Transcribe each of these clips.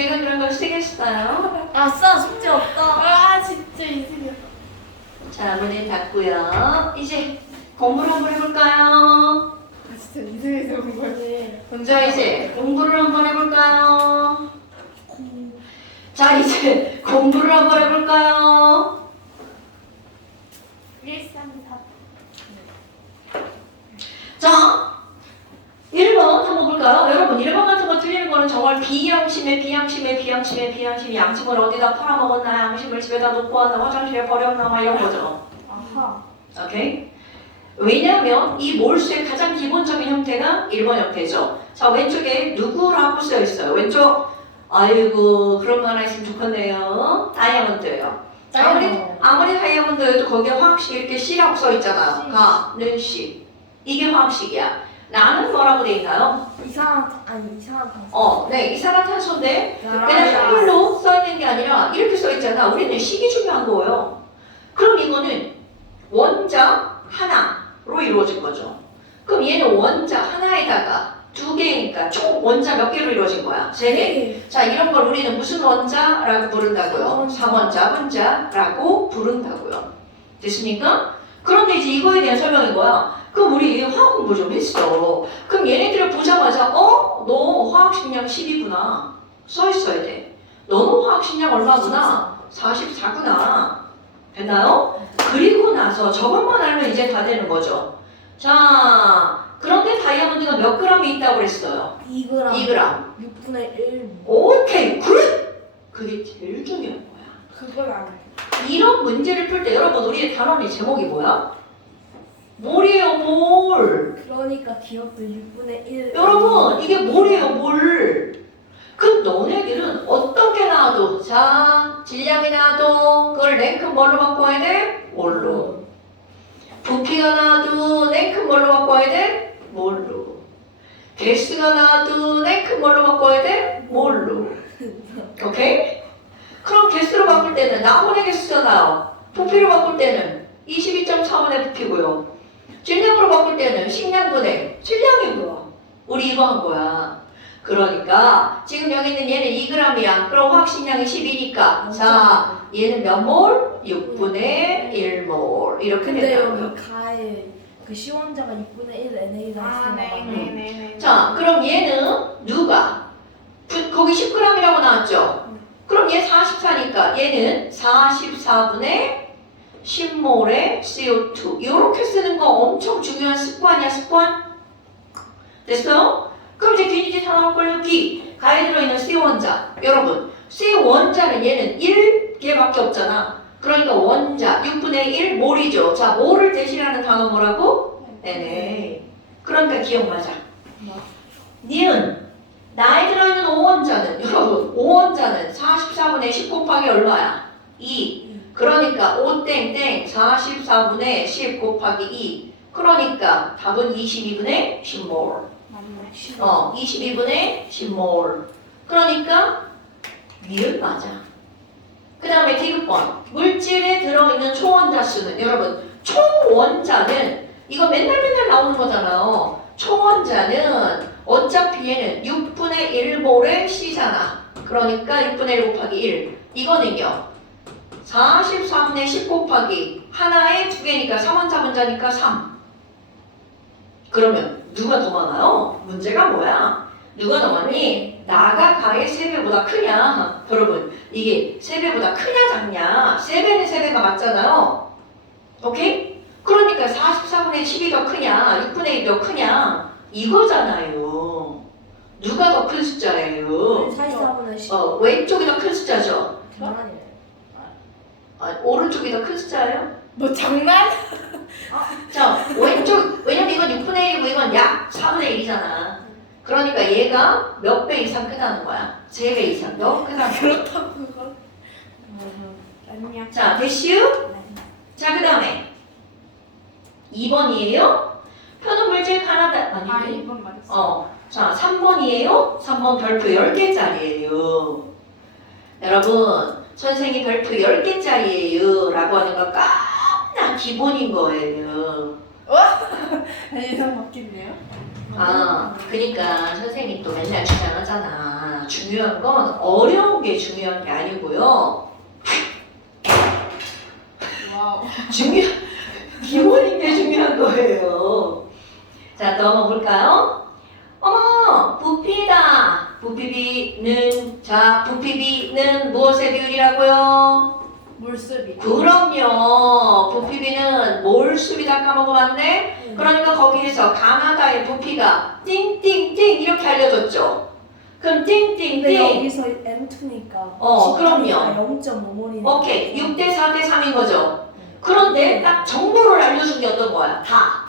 제가 그런 걸 쓰겠어요. 아싸 숙제 없다. 아 진짜 이승이야. 자, 문을 닫고요. 이제 공부를 한번 해볼까요? 아 진짜 이승에서 온 거지. 자, 이제 공부를 한번 해볼까요? 자, 이제 공부를 한번 해볼까요? 1, 3, 4. 자, 1번 한번 볼까요? 여러분, 1번 같은 거 틀리는 거는 정말 비양심에 양심을 어디다 팔아먹었나, 양심을 집에다 놓고 왔나, 화장실에 버렸나, 막 이런 거죠. 아하. 오케이? 왜냐하면 이 몰수의 가장 기본적인 형태가 1번 형태죠. 자, 왼쪽에 누구라고 쓰여 있어요. 왼쪽, 아이고, 그런 거 하나 있으면 좋겠네요. 다이아몬드예요. 아무리 다이아몬드여도 거기에 화학식 이렇게 C라고 써 있잖아요. 가는 C. 이게 화학식이야. 나는 뭐라고 돼 있나요? 이산화탄소. 네, 이산화탄소인데 그냥 한글로 써 있는 게 아니라 이렇게 써 있잖아. 우리는 식이 중요한 거예요. 그럼 이거는 원자 하나로 이루어진 거죠. 그럼 얘는 원자 하나에다가 두 개니까 총 원자 몇 개로 이루어진 거야? 세 개. 자, 이런 걸 우리는 무슨 원자라고 부른다고요? 삼원자, 분자라고 부른다고요. 됐습니까? 그런데 이제 이거에 대한 설명인 거야. 그럼 우리 화학 공부 좀 했어. 그럼 얘네들을 보자마자 너 화학식량 10이구나. 써 있어야 돼. 너는 화학식량 얼마구나? 44구나. 됐나요? 그리고 나서 저것만 알면 이제 다 되는 거죠. 자, 그런데 다이아몬드가 몇 g이 있다고 그랬어요? 2g. 2g. 6분의 1. 오케이, 그게 제일 중요한 거야. 그걸 알아요. 이런 문제를 풀 때 여러분 우리의 단원의 제목이 뭐야? 뭘이에요, 뭘? 그러니까 기억도 6분의 1. 여러분 이게 뭘이에요, 뭘? 그럼 너네들은 어떻게 나와도 자, 질량이 나와도 그걸 랭크 뭘로 바꿔야 돼? 뭘로? 부피가 나와도 랭크 뭘로 바꿔야 돼? 뭘로? 개수가 나와도 랭크 뭘로 바꿔야 돼? 뭘로? 오케이? 그럼 개수로 바꿀 때는 나홀의 개수잖아요. 부피로 바꿀 때는 22.4분의 부피고요. 질량으로 바꿀 때는 식량분의 질량이고요. 우리 이거 한 거야. 그러니까 지금 여기 있는 얘는 2g이야. 그럼 화학식량이 10이니까 자, 얘는 몇 몰? 6분의 1몰 이렇게 근데 된다고요. 여기 가에 그 시원자가 6분의 1 NA가 아 있으니까. 네네네. 자, 그럼 얘는 누가? 거기 10g이라고 나왔죠? 그럼 얘 44니까 얘는 44분의 10몰의 CO2 이렇게 쓰는 거 엄청 중요한 습관이야, 습관? 됐어요? 그럼 이제 기니지 산화물 권력기 가에 들어있는 C 원자 여러분 C 원자는 얘는 1개밖에 없잖아. 그러니까 원자 6분의 1 몰이죠. 자, 몰을 대신하는 단어 뭐라고? 네네. 그러니까 기억나자. 니은 나에 들어있는 5원자는 여러분 5원자는 44분의 10 곱하기 얼마야? 2. 그러니까 5땡땡 44분의 10 곱하기 2. 그러니까 답은 22분의 10몰. 맞네. 22분의 10몰. 그러니까 니은 맞아. 그 다음에 디귿번. 물질에 들어있는 총원자 수는 여러분 총원자는 이거 맨날 나오는 거잖아요. 총원자는 어차피 얘는 6분의 1몰의 C잖아. 그러니까 6분의 1 곱하기 1. 이거는요. 44분의 10 곱하기 하나에 두 개니까 3원자 분자니까 3. 그러면 누가 더 많아요? 문제가 뭐야? 누가 더 많니? 나가 가의 3배보다 크냐? 여러분 이게 3배보다 크냐 작냐? 3배는 3배가 맞잖아요. 오케이? 그러니까 44분의 10이 더 크냐? 6분의 1이 더 크냐? 이거잖아요. 누가 더 큰 숫자예요? 44분의 10. 왼쪽이 더 큰 숫자죠? 장난이네. 오른쪽이 더 큰 숫자예요? 너 장난? 자, 왼쪽, 왜냐면 이건 6분의 1이고 이건 약 4분의 1이잖아. 그러니까 얘가 몇 배 이상 크다는 거야? 3배 이상 더 크다는 거야. 그렇다고 그걸. 아니야. 자, 됐슈? 자, 그 다음에 2번이에요. 표는 물질 하나다. 아 아니, 2번 맞았어. 자, 3번이에요. 3번 별표 10개짜리예요. 여러분, 선생님 별표 10개짜리예요 라고 하는 거 깜나 기본인 거예요. 예상 바뀌네요. 아, 그러니까 선생님이 또 맨날 주장하잖아. 중요한 건 어려운 게 중요한 게 아니고요. 와우. 기본인 게 중요한 거예요. 자, 넘어볼까요? 어머, 부피다. 부피비는 무엇의 비율이라고요? 물수비. 그럼요. 부피비는 몰수비다 까먹어봤네. 그러니까 거기에서 가나다의 부피가 띵띵띵 이렇게 알려줬죠. 그럼 근데 띵띵띵. 여기서 M2니까. 그럼요. 0.5몰이니까. 오케이. 6대 4대 3인 거죠. 그런데 딱 정보를 알려준 게 어떤 거야? 다.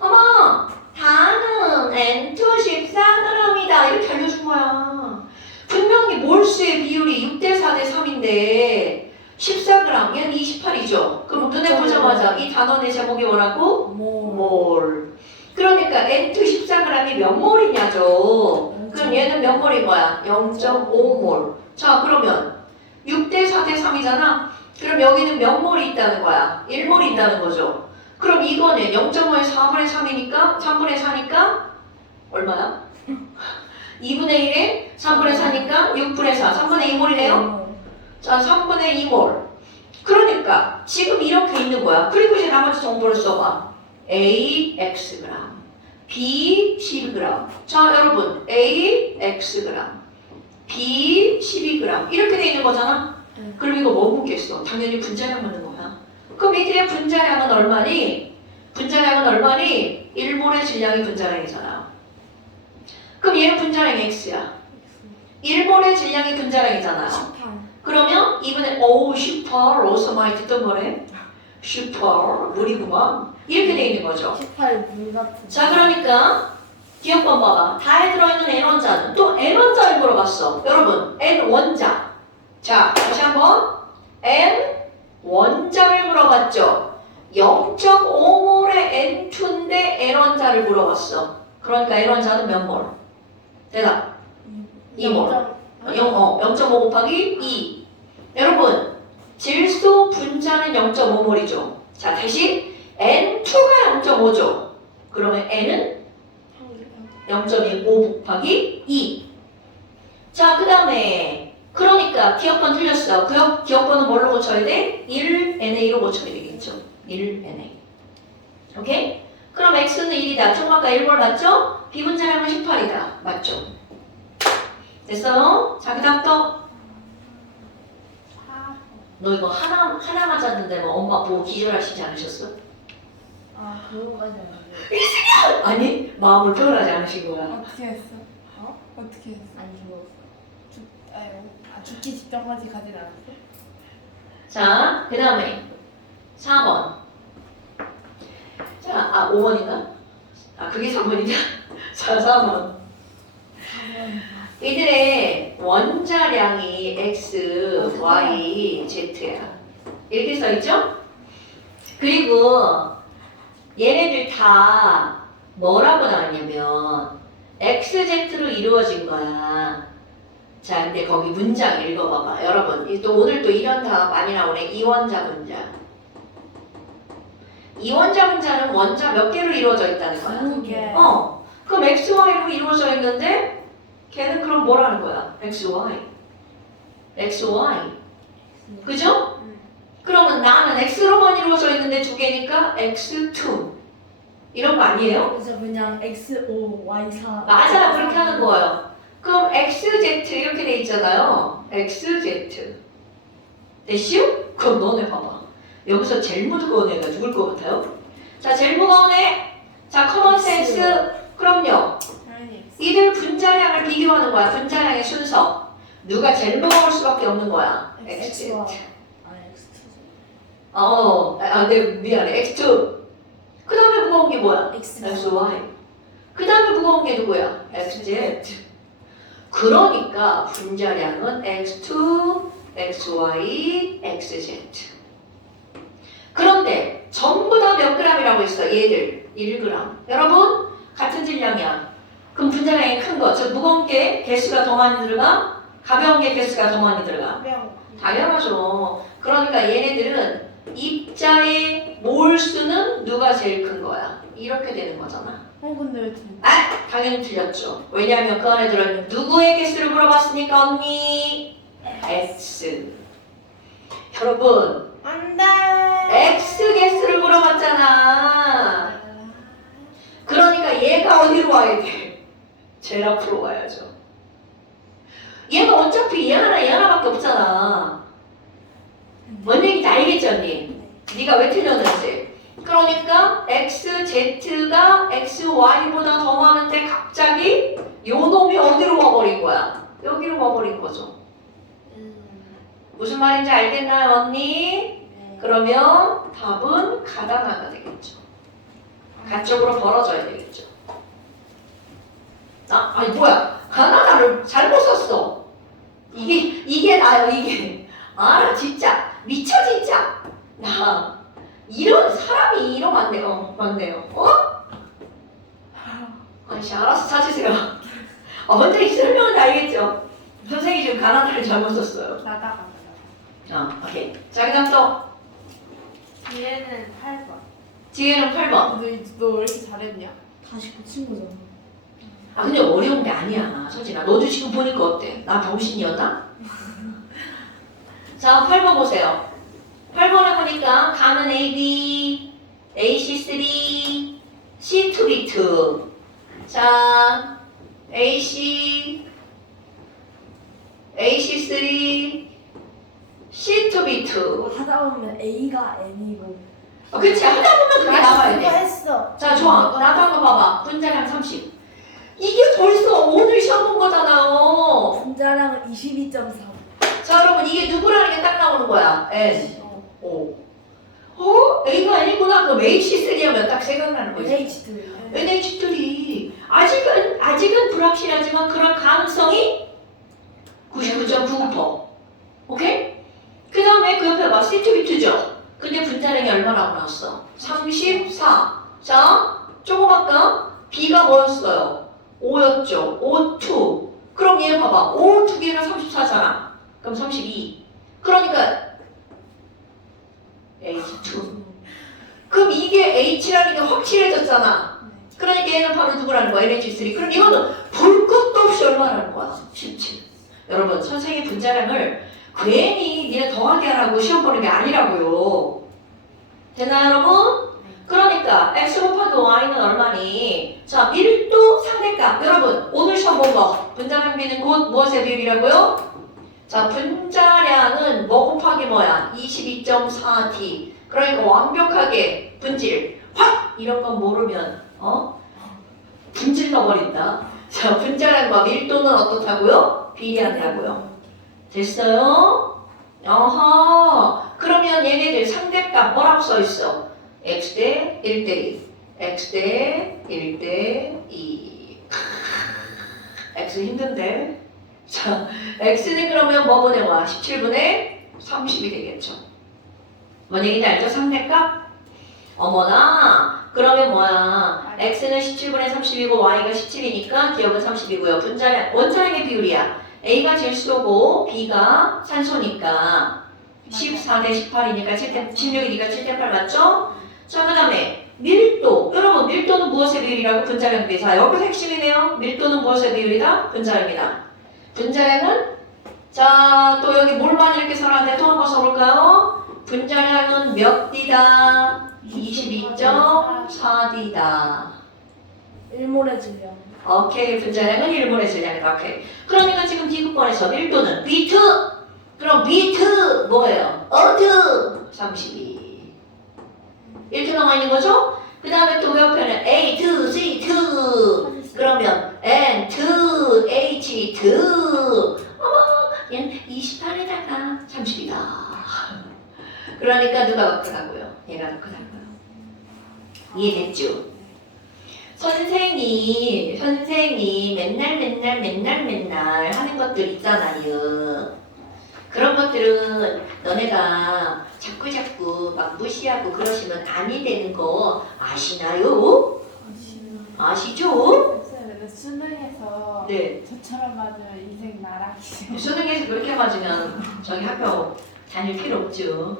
어머, 다는 N2 14g이다. 이렇게 알려준 거야. 분명히 몰수의 비율이 6대 4대 3인데 14g, 얘는 28이죠. 그럼 눈에 보자마자 이 단원의 제목이 뭐라고? 몰. 그러니까 N2 14g이 몇 몰이냐죠. 그럼 얘는 몇 몰인 거야? 0.5몰. 자, 그러면 6대 4대 3이잖아. 그럼 여기는 몇 몰이 있다는 거야? 1몰이 있다는 거죠. 그럼 이거는 0.5의 4분의 3이니까 3분의 4니까 얼마야? 2분의 1에 3분의 4니까 6분의 4. 3분의 2몰이네요. 자, 3분의 2몰. 그러니까 지금 이렇게 있는 거야. 그리고 이제 나머지 정보를 써봐. A Xg, B 12g. 자, 여러분 A Xg, B 12g 이렇게 돼 있는 거잖아. 그럼 이거 뭐 묻겠어? 당연히 분자량 묻는 거야. 그럼 이들의 분자량은 얼마니? 분자량은 얼마니? 1몰의 질량이 분자량이잖아. 그럼 얘는 분자량이 X야. 1몰의 질량이 분자량이잖아요. 18. 그러면 이번에 슈퍼 어디서 많이 듣던 거래? 슈퍼 물이구만. 이렇게 돼 있는 거죠. 18물 같은. 자, 그러니까 기억번 봐봐. 다에 들어있는 N원자는 또 N원자를 물어봤어. 여러분 N원자. 자, 다시 한번 N원자를 물어봤죠. 0.5몰의 N2인데 N원자를 물어봤어. 그러니까 N원자는 몇 몰? 대답. 2몰. 0.5 곱하기 2. 여러분, 질소 분자는 0.5몰이죠. 자, 대신 N2가 0.5죠. 그러면 N은 0.25 곱하기 2. 자, 그 다음에 그러니까 기억번 틀렸어. 기억번은 뭘로 고쳐야 돼? 1NA로 고쳐야 되겠죠. 1NA. 오케이? 그럼 X는 1이다. 총합과 1몰 맞죠? 비분자량은 18이다. 맞죠? 됐어요? 자, 그 다음 또. 너 이거 하나 맞았는데 뭐 엄마 보고 기절하시지 않으셨어? 아, 그거까지 아니고. 아니, 마음을 표현하지 않으신 거야. 어떻게 했어? 어떻게 했어? 안 죽었어. 죽기 직전까지 가진 않았어? 자, 그 다음에 4번. 자, 5번인가? 그게 3번이냐? 자, 4번. 이들의 원자량이 X, Y, Z야. 이렇게 써있죠? 그리고 얘네들 다 뭐라고 나왔냐면 XZ로 이루어진 거야. 자, 근데 거기 문장 읽어봐봐. 여러분, 또 오늘 또 이런 단어 많이 나오네. 이원자 분자. 이원자 분자는 원자 몇 개로 이루어져 있다는 거야. 2개. 그럼 XY로 이루어져 있는데 걔는 그럼 뭐라는 거야? XY. XY. 그죠? 그러면 나는 X로만 이루어져 있는데 두 개니까 X2. 이런 거 아니에요? 그래서 그냥 XO, Y4. 맞아, 그렇게 하는 거예요. 그럼 XZ 이렇게 돼 있잖아요. XZ. 됐슈? 그럼 너네 봐봐. 여기서 제일 무거운 애가 누굴 것 같아요? 자, 제일 무거운 애. 자, 커먼 센스. 그럼요. 당연히 X. 이들 분자량을 비교하는 거야. 분자량의 순서. 누가 제일 무거울 수밖에 없는 거야. XZ. X와. X2. 네, 미안해. X2. 그 다음에 무거운 게 뭐야? X. XY. 그 다음에 무거운 게 누구야? XZ. 그러니까 분자량은 X2, XY, XZ. 그런데 전부 다 몇 g이라고 했어? 얘들 1g. 여러분 같은 질량이야. 그럼 분자량이 큰 거. 즉 무거운 게 개수가 더 많이 들어가? 가벼운 게 개수가 더 많이 들어가? 가벼운. 당연하죠. 그러니까 얘네들은 입자의 몰수는 누가 제일 큰 거야? 이렇게 되는 거잖아. 근데 왜 틀려? 아! 당연히 틀렸죠. 왜냐하면 그 안에 들어있는 누구의 개수를 물어봤으니까 언니? X. 여러분 안돼. X 개수를 물어봤잖아. 그러니까 얘가 어디로 와야 돼? 제일 앞으로 와야죠. 얘가 어차피 얘 하나밖에 없잖아. 뭔 얘기인지 알겠지 언니? 네가 왜 틀렸는지. 그러니까 X, Z가 X, Y보다 더 많은데 갑자기 요 놈이 어디로 와버린 거야? 여기로 와버린 거죠. 무슨 말인지 알겠나요 언니? 그러면 답은 가다나가 되겠죠. 가쪽으로 벌어져야 되겠죠. 아니 뭐야? 가나다를 잘못 썼어. 이게 나요 이게. 아 진짜 미쳐 진짜. 나 이런 사람이 이러면 안 돼요. 맞네요. 아저씨 알아서 찾으세요. 먼저 이 설명은 알겠죠? 선생님이 지금 가나다를 잘못 썼어요. 나다가. 오케이. 자 그다음 또 뒤에는 8번. 뒤에는 8번. 너왜 이렇게 잘했냐? 다시 고친 거잖아. 근데 어려운 게 아니야 서진아. 너도 지금 보니까 어때? 나 병신이었나? 자 8번 보세요. 8번에 보니까 가는 AB, AC3, C2, B2. 자 AC, AC3, C2, B2. 하다 보면 A가 N이고. 그치 하다 보면 그게 나와야 그거 돼. 했어. 자 좋아. 나도 한번 봐봐. 분자량 30. 이게 벌써 오늘 시험 본 거잖아요. 분자량은 22.4. 자 여러분 이게 누구라는 게 딱 나오는 거야. N. O. A가 N이구나. 그럼 HCl 하면 딱 생각나는 거지. NH2. NH3. 아직은 불확실하지만 그런 가능성이 99.99%. 오케이? 그 다음에 그 옆에 봐. C2B2죠. 근데 분자량이 얼마라고 나왔어? 34. 자, 조금 아까 B가 뭐였어요? 5였죠. O2. 그럼 얘 봐봐. O 2개가 34잖아. 그럼 32. 그러니까 H2. 그럼 이게 H라는 게 확실해졌잖아. 그러니까 얘는 바로 누구라는 거야? NH3. 그럼 이거는 볼 것도 없이 얼마라는 거야? 17. 여러분 선생님 분자량을 괜히 니네 더하게 하라고 시험 보는 게 아니라고요. 되나요 여러분? 그러니까 x 곱하기 y는 얼마니? 자 밀도 상대값. 여러분 오늘 시험 본 거 분자량 비는 곧 무엇의 비율이라고요? 자 분자량은 뭐 곱하기 뭐야? 22.4t. 그러니까 완벽하게 분질 확 이런 건 모르면 분질 넣어버린다. 자 분자량과 밀도는 어떻다고요? 비례한다고요. 됐어요? 어허. 그러면 얘네들 상대값 뭐라고 써있어? x 대 1대 2 x 대 1대 2 x 힘든데? 자 x는 그러면 뭐 분의 와? 17분의 30이 되겠죠. 뭔 얘기인지 알죠? 상대값? 어머나 그러면 뭐야? x는 17분의 30이고 y가 17이니까 기억은 30이고요. 분자량 원자량의 비율이야. A가 질소고 B가 산소니까 14 대 18이니까 16이니까 7대 8 맞죠? 자 그 다음에 밀도. 여러분 밀도는 무엇의 비율이라고? 분자량 비율. 자 여기서 핵심이네요. 밀도는 무엇의 비율이다? 분자량이다. 분자량은 자 또 여기 뭘만 이렇게 써놨는데 또 한번 써볼까요? 분자량은 몇 D다? 22.4D다. 1몰의 질량. 오케이. 분자량은 1몰의 질량이다. 오케이. 그러니까 지금 D급번에서 밀도는 B2. 그럼 B2 뭐예요? 어드 32. 이렇게 나와 있는 거죠? 그 다음에 또 옆에는 A2, C2. 그러면 N2, H2. 어머, 얘는 28에다가 30이다. 그러니까 누가 더 크다고요? 얘가 더 크다고요. 이해됐죠? 선생이 맨날 하는 것들 있잖아요. 그런 것들은 너네가 자꾸 막 무시하고 그러시면 아니 되는 거 아시나요? 아시죠? 근데 수능에서 네. 저처럼 맞으면 인생 나락이죠. 수능에서 그렇게 맞으면 저기 학교 다닐 필요 없죠.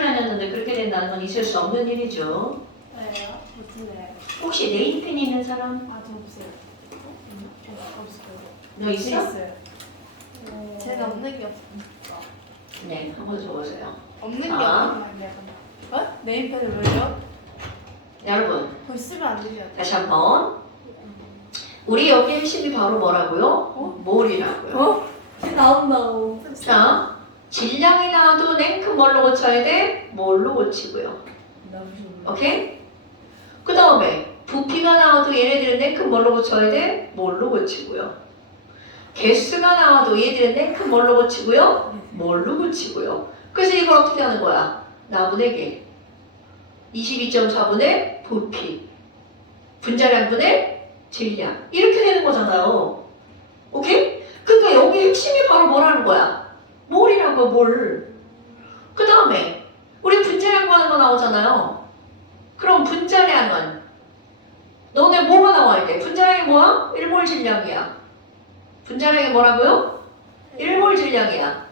학교를 다녔는데 그렇게 된다는 건 있을 수 없는 일이죠. 왜요? 무슨 일? 혹시 네임펜 있는 사람? 아, 저 없어요. 없어요. 너 있어? 있어요. 제가 없는 게 없으니까. 네, 한번 적어주세요. 없는 게 자. 없는 게 약간. 어? 네임펜을 왜요? 여러분, 그거 쓰면 안 되죠. 다시 한번. 우리 여기 핵심이 바로 뭐라고요? 뭘이라고요? 나온다고. 자, 질량이 나와도 냉큼 뭘로 고쳐야 돼? 뭘로 고치고요. 오케이? 그 다음에 부피가 나와도 얘네들은 냉큼 뭘로 고쳐야 돼? 뭘로 고치고요. 개수가 나와도 얘들은 냉큼 뭘로 고치고요? 뭘로 고치고요. 그래서 이걸 어떻게 하는 거야? 나분의 개. 22.4분의 부피. 분자량분의 질량. 이렇게 되는 거잖아요. 오케이? 그러니까 여기 핵심이 바로 뭐라는 거야? 몰이라고, 몰. 그 다음에 우리 분자량 구하는 거 나오잖아요. 그럼 분자량은 너네 뭐가 나와야 돼? 분자량이 뭐야? 1몰 질량이야. 분자량이 뭐라고요? 1몰 질량이야.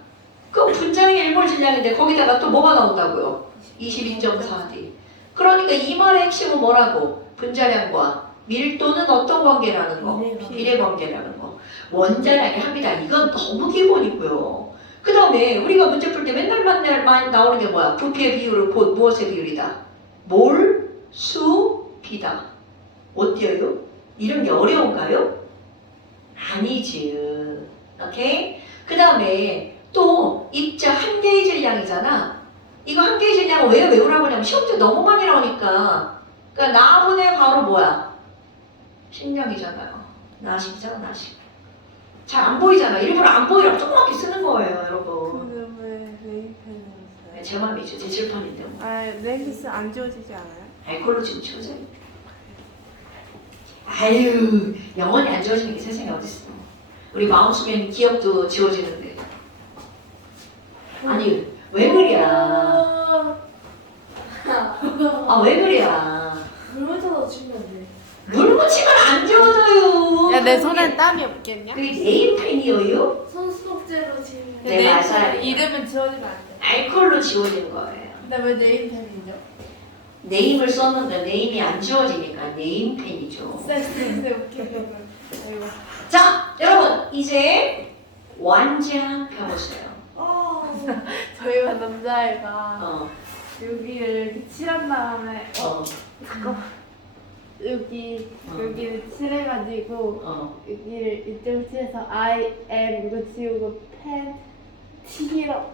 그럼 분자량이 1몰 질량인데 거기다가 또 뭐가 나온다고요? 22.4D. 그러니까 이 말의 핵심은 뭐라고? 분자량과 밀도는 어떤 관계라는 거? 비례 관계라는 거. 원자량이 합니다. 이건 너무 기본이고요. 그 다음에 우리가 문제 풀 때 맨날 많이 나오는 게 뭐야? 부피의 비율은 곧 무엇의 비율이다? 몰, 수, 비다. 어때요? 이런 게 어려운가요? 아니지. 오케이? 그 다음에 또 입자 한 개의 질량이잖아. 이거 한 개의 질량을 왜 외우라고 하냐면 시험 때 너무 많이 나오니까. 그러니까 나분의 바로 뭐야? 식량이잖아요. 나식이잖아, 나식. 잘 안 보이잖아. 일부러 안 보이라고 조그맣게 쓰는 거예요, 여러분. 근데 왜 네임펜을 네, 써요? 제 맘이죠. 제 칠판인데. 뭐. 아, 네임펜 안 지워지지 않아요? 알콜로 지금 지워져요. 아유, 영원히 안 지워지는 게 세상에 어딨어. 우리 마음속에는 기억도 지워지는데. 아니, 왜 그래야? 아, 왜 그래야? 물부터 주면 돼. 물 묻히면 안 지워져요. 야, 내 손에 땀이 없겠냐? 그게 네임펜이에요? 손수독제로 지우면 네, 맞아요. 이름은 지워지면 안 돼. 알콜로 지워지는 거예요. 근데 왜 네임펜이죠? 네임을 썼는데 네임이 안 지워지니까 네임펜이죠. 쎄 웃기네. 아이고. 자, 여러분 이제 완자 펴보세요. 저희가 남자애가 어, 여기를 이렇게 칠한 다음에 여기를 칠해가지고 여기를 이쪽을 칠해서 I am 이거 지우고 펜 T로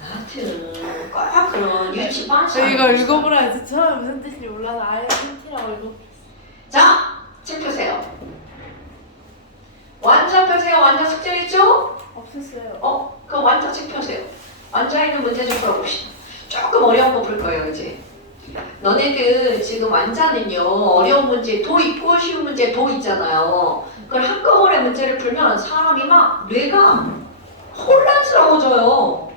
하여튼 꼭 그런 유치 반사. 저희가 읽어보라 해서 처음에 무슨 뜻인지 몰라서 I am T라고 읽어. 자, 책 펴세요. 완자 펴세요. 완자 숙제했죠? 없었어요. 그럼 완자 책 펴세요. 완자에 있는 문제 좀 풀어봅시다. 조금 어려운 거 풀 거예요, 이제. 너네들 지금 완자는요, 어려운 문제 도 있고 쉬운 문제 도 있잖아요. 그걸 한꺼번에 문제를 풀면 사람이 막 뇌가 혼란스러워져요.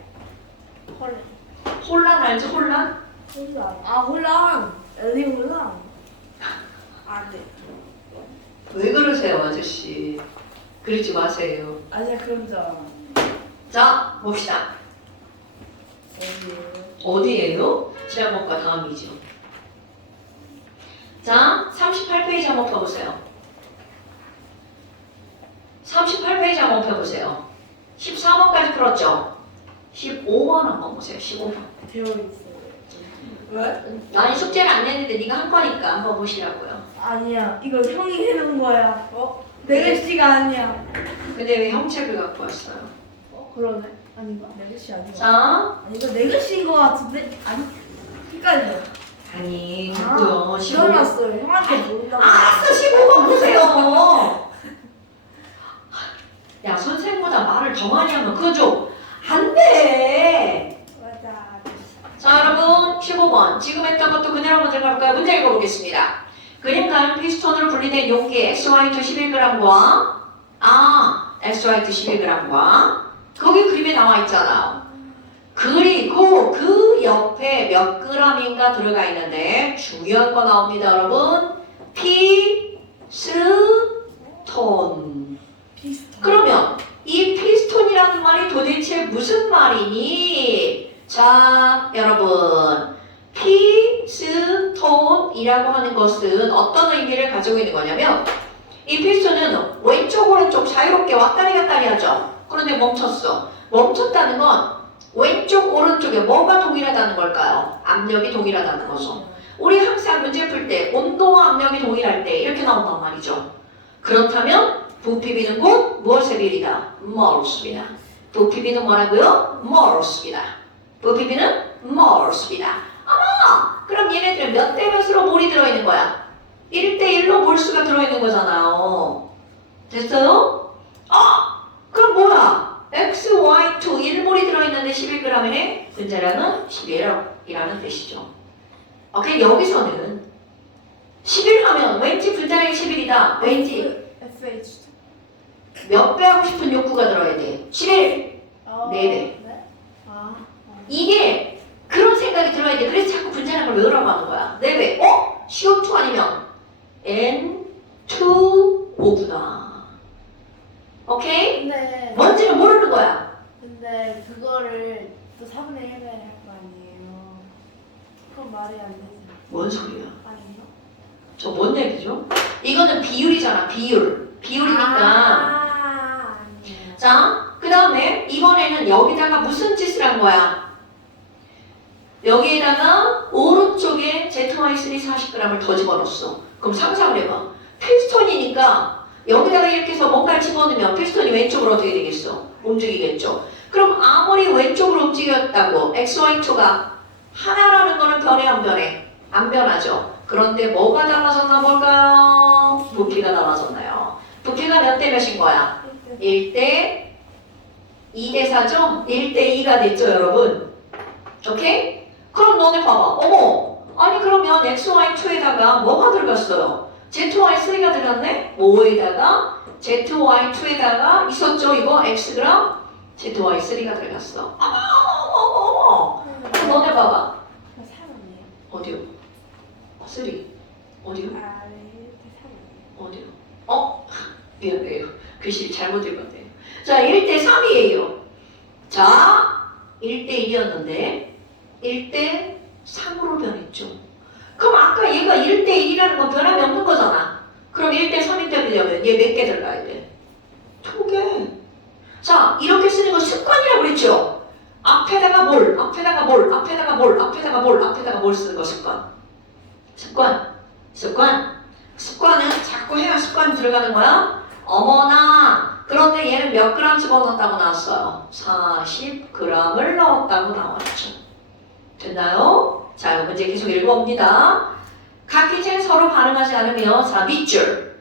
혼란 알지? 혼란? 혼란. 아 혼란. 엘리 혼란. 안 돼. 왜 그러세요, 아저씨? 그러지 마세요. 아니야 그런 줄 알아. 자, 봅시다. 엘리. 어디예요? 지난번과 다음이죠. 자, 38페이지 한번 펴보세요. 38페이지 한번 펴보세요. 14번까지 풀었죠? 15번 한번 보세요. 15번. 되어 있어. 왜? 아니 숙제를 안 냈는데 네가 한 거니까 한번 보시라고요. 아니야. 이거 형이 해놓은 거야. 내 글씨가 아니야. 근데 왜 형책을 갖고 왔어요? 그러네. 아닌가? 내 글씨 아니야. 자, 아니 이거 내 글씨인 거 같은데? 아니. 헷갈려. 아니 그거요. 15번. 지어놨어요. 형한테 모른다고. 알았어, 15번 보세요. 야, 선생보다 말을 더 많이 하면 그거 좀 안 돼. 맞아. 자, 여러분 15번 지금 했던 것도 그대로 문제 가볼까요? 문제 읽어보겠습니다. 그림가는 피스톤으로 분리된 용기 SY2 11g과 SY2 11g과 거기 그림에 나와 있잖아. 그리고 그 옆에 몇 g인가 들어가 있는데 중요한 거 나옵니다, 여러분. 피스톤. 그러면 이 피스톤이라는 말이 도대체 무슨 말이니? 자, 여러분 어떤 의미를 가지고 있는 거냐면 이 피스톤은 왼쪽 오른쪽 자유롭게 왔다리 갔다리 하죠. 그런데 멈췄어. 멈췄다는 건 왼쪽 오른쪽에 뭐가 동일하다는 걸까요? 압력이 동일하다는 거죠. 우리 항상 문제 풀 때 온도와 압력이 동일할 때 이렇게 나온단 말이죠. 그렇다면 부피비는 곧 무엇의 비례다? 몰스입니다. 부피비는 뭐라고요? 몰스입니다. 부피비는 몰스입니다. 그럼 얘네들은 몇 대 몇으로 몰이 들어있는 거야? 1대1로 몰수가 들어있는 거잖아요. 됐어요? 그럼 뭐야? X, Y, 2, 1몰이 들어있는데 11g이네? 분자량은 11이라는 뜻이죠. 오케이, 여기서는 11 하면 왠지 분자량이 11이다. 왠지 FH. 몇 배 하고 싶은 욕구가 들어야 돼? 11! 네 배. 네? 이게 그런 생각이 들어야 돼. 그래서 자꾸 분자량을 외우라고 하는 거야. 4배. CO2 아니면 N2O구나. 오케이? 근데 뭔지는 모르는 거야. 그거를 또 4분의 1배 할 거 아니에요. 그건 말이 안 되지. 뭔 소리야? 아니요? 저 뭔 얘기죠? 이거는 비율이잖아. 비율이니까. 아니에요. 자, 그 다음에 이번에는 여기다가 무슨 짓을 한 거야? 여기에다가 오른쪽에 ZY3 40g을 더 집어넣었어. 그럼 상상을 해봐. 피스톤이니까 여기다가 이렇게 해서 뭔가를 집어넣으면 피스톤이 왼쪽으로 어떻게 되겠어? 움직이겠죠. 그럼 아무리 왼쪽으로 움직였다고 XY2가 하나라는 거는 변해 안 변해? 안 변하죠. 그런데 뭐가 달라졌나 볼까요? 부피가 달라졌나요? 부피가 몇 대 몇인 거야? 1대 2대 4죠? 1대 2가 됐죠, 여러분? 오케이? 그럼 너네 봐봐. 어머! 아니 그러면 XY2에다가 뭐가 들어갔어요? ZY3가 들어갔네? 5에다가 ZY2에다가 있었죠? 이거 Xgram ZY3가 들어갔어. 어머! 그럼 너네 봐봐. 3원이에요. 어디요? 3. 어디요? 네, 3원이에요. 어디요? 미안해요. 글씨 잘못 읽었네요. 자, 1대 3이에요. 자, 1대 1이었는데 1대 3으로 변했죠. 그럼 아까 얘가 1대 1이라는 건 변함이 없는 거잖아. 그럼 1대 3이 되려면 얘 몇 개 들어가야 돼? 2개. 자, 이렇게 쓰는 거 습관이라고 그랬죠? 앞에다가 뭘, 앞에다가 뭘, 앞에다가 뭘, 앞에다가 뭘, 앞에다가 뭘 쓰는 거 습관. 습관은 자꾸 해야 습관이 들어가는 거야. 어머나, 그런데 얘는 몇 그램 집어넣었다고 나왔어요? 40g을 넣었다고 나왔죠. 됐나요? 자, 이 문제 계속 읽어봅니다. 각 기체는 서로 반응하지 않으며, 자, 밑줄.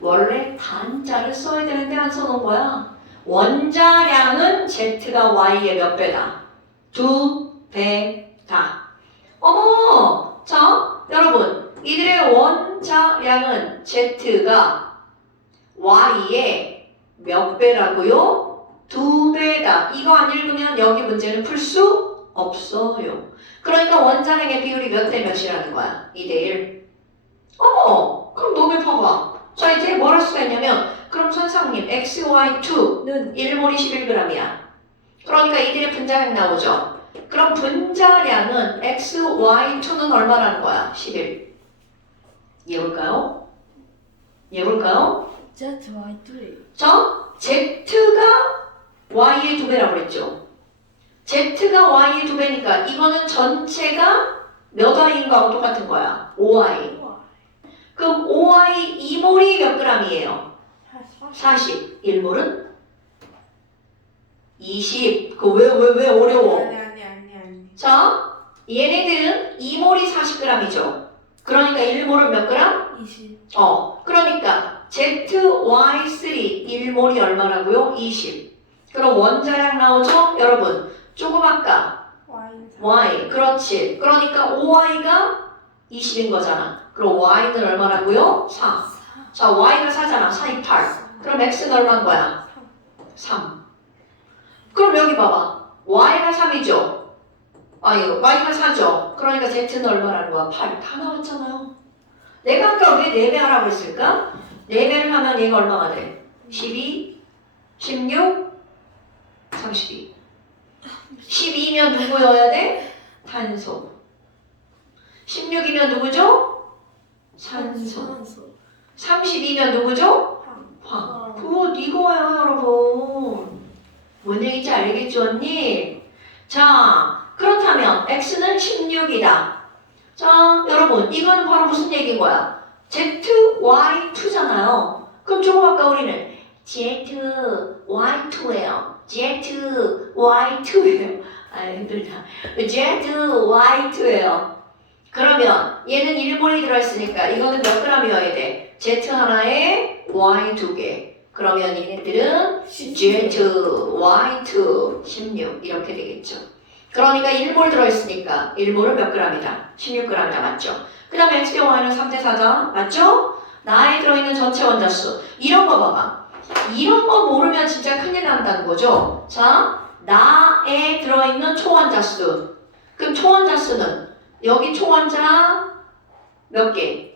원래 단자를 써야 되는데 안 써놓은 거야. 원자량은 Z가 Y의 몇 배다? 2배다. 어머! 자, 여러분. 이들의 원자량은 Z가 Y의 몇 배라고요? 2배다. 이거 안 읽으면 여기 문제는 풀 수 없어요. 그러니까 원자량의 비율이 몇 대 몇이라는 거야? 2대 1. 그럼 너네 봐봐. 자, 이제 뭘 할 수가 있냐면, 그럼 선생님, XY2는 1몰이 11g이야. 그러니까 이들의 분자량 나오죠? 그럼 분자량은 XY2는 얼마라는 거야? 11. 이해볼까요? ZY3. 자, Z가 Y의 2배라고 그랬죠? Z가 Y의 2배니까 이거는 전체가 몇 Y인가하고 똑같은 거야? 5Y. 그럼 5Y 2몰이 몇 g이에요? 40. 1몰은? 20. 왜 어려워? 아니. 자, 얘네들은 2몰이 40g이죠? 그러니까 1몰은 몇 g? 20. 그러니까 ZY3 1몰이 얼마라고요? 20. 그럼 원자량 나오죠? 여러분, 조금 아까 Y, 그렇지. 그러니까 5Y가 20인 거잖아. 그럼 Y는 얼마라고요? 4. 자, Y가 4잖아. 4, 2, 8. 그럼 X는 얼마인 거야? 3. 그럼 여기 봐봐. Y가 3이죠? Y가 4죠? 그러니까 Z는 얼마라는 거야? 8. 다 나왔잖아요. 내가 아까 왜 4배 하라고 했을까? 4배를 하면 얘가 얼마가 돼? 12, 16, 32. 12면 누구여야 돼? 탄소. 16이면 누구죠? 산소. 산소. 32면 누구죠? 황. 황. 굿, 이거예요, 여러분. 뭔 얘기인지 알겠죠, 언니? 자, 그렇다면 x는 16이다. 자, 여러분, 이거는 바로 무슨 얘기인 거야? ZY2잖아요. 그럼 조금 아까 우리는 ZY2예요. ZY2예요. 아, 힘들다. ZY2예요. 그러면 얘는 1몰이 들어있으니까 이거는 몇 g이어야 돼? Z 하나에 Y 2개. 그러면 얘네들은 ZY2 16 이렇게 되겠죠. 그러니까 1몰 들어있으니까 1몰은 몇 g이다? 16g이다. 맞죠? 그 다음에 X대 Y는 3대 4자. 맞죠? 나에 들어있는 전체 원자수. 이런 거 봐봐. 이런 거 모르면 진짜 큰일 난다는 거죠. 자, 나에 들어있는 초원자수. 그럼 초원자수는 여기 초원자 몇 개?